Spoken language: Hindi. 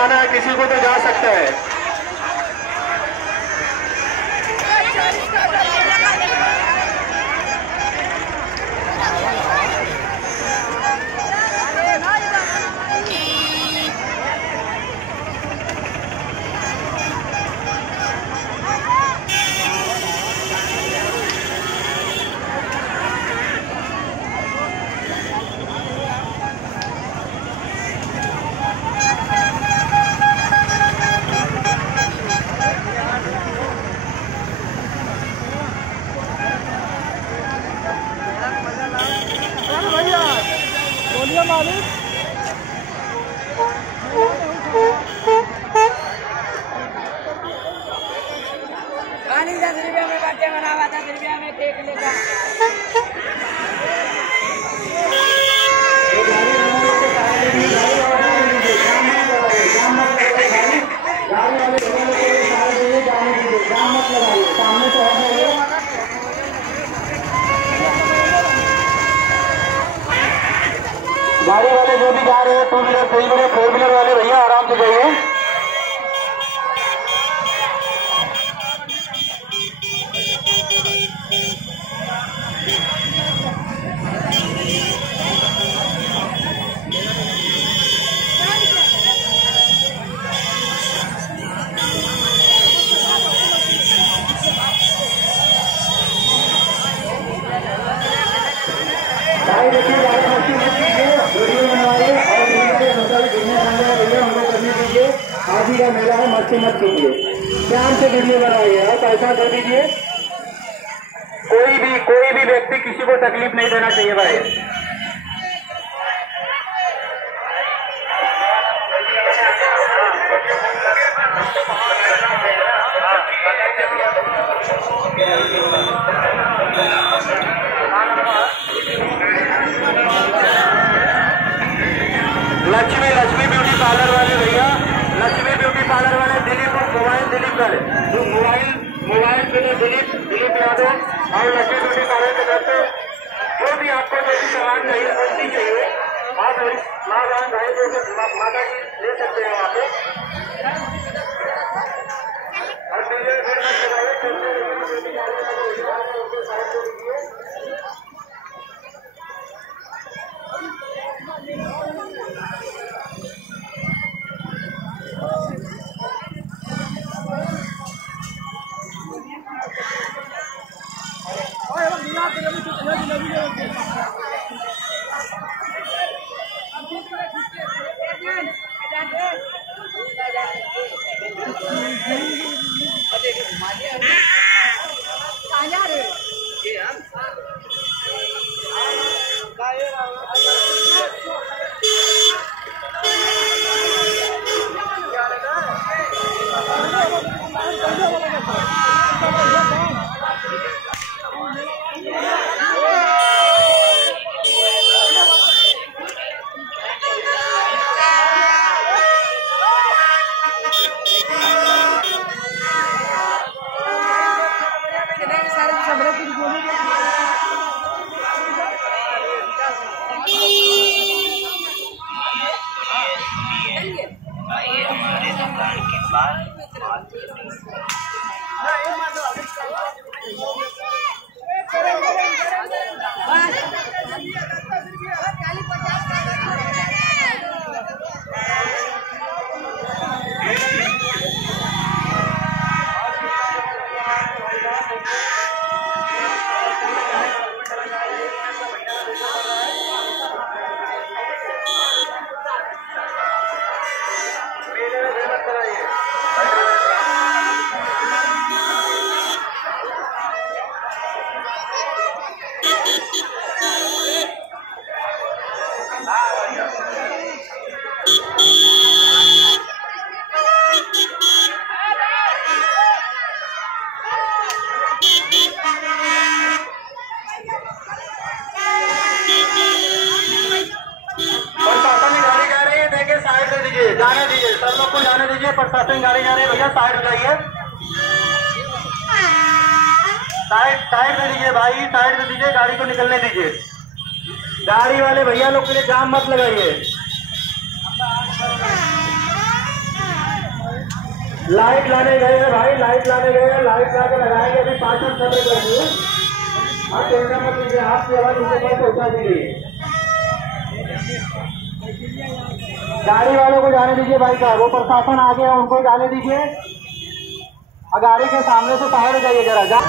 जाना है किसी को तो जा सकता है। बोलिए मालिक। पानी 10 रुपया में बाटे बनावा, 10 रुपया में देख लेगा। गाड़ी वाले जो भी जा रहे हैं 2 व्हीलर 3 व्हीलर 4 व्हीलर वाले भैया आराम से जाइए। आदि का मेला है, मस्ती मत कीजिए, ध्यान से वीडियो बनाइए। आप ऐसा कर दीजिए, कोई भी व्यक्ति किसी को तकलीफ नहीं देना चाहिए भाई। लक्ष्मी ब्यूटी पार्लर वाले भैया, लक्ष्मी ब्यूटी पार्लर वाले दिलीप वाले जो मोबाइल के लिए दिलीप यादव और लक्ष्मी ब्यूटी पार्लर के तरफ से जो भी आपको जो भी सामान चाहिए मूर्ति चाहिए आप माता की ले सकते हैं वहाँ पे। जाने दीजिए, सब लोग को जाने दीजिए। प्रशासन गाड़ी जा रही है भैया, साइड हो जाइए, साइड दे दीजिए भाई, साइड दे दीजिए, गाड़ी को निकलने दीजिए। गाड़ी वाले भैया लोग के लिए जाम मत लगाइए। लाइट लाने गए हैं भाई, लाइट लाने गए हैं, लाइट ला के लगाएंगे। अभी 5 मिनट समय करेंगे। आप चिंता मत कीजिए, आपकी आवाज उनके पास पहुंचा दीजिए। गाड़ी वालों को जाने दीजिए भाई साहब, वो प्रशासन आ गया, उनको जाने दीजिए। गाड़ी के सामने से बाहर जाइए जरा।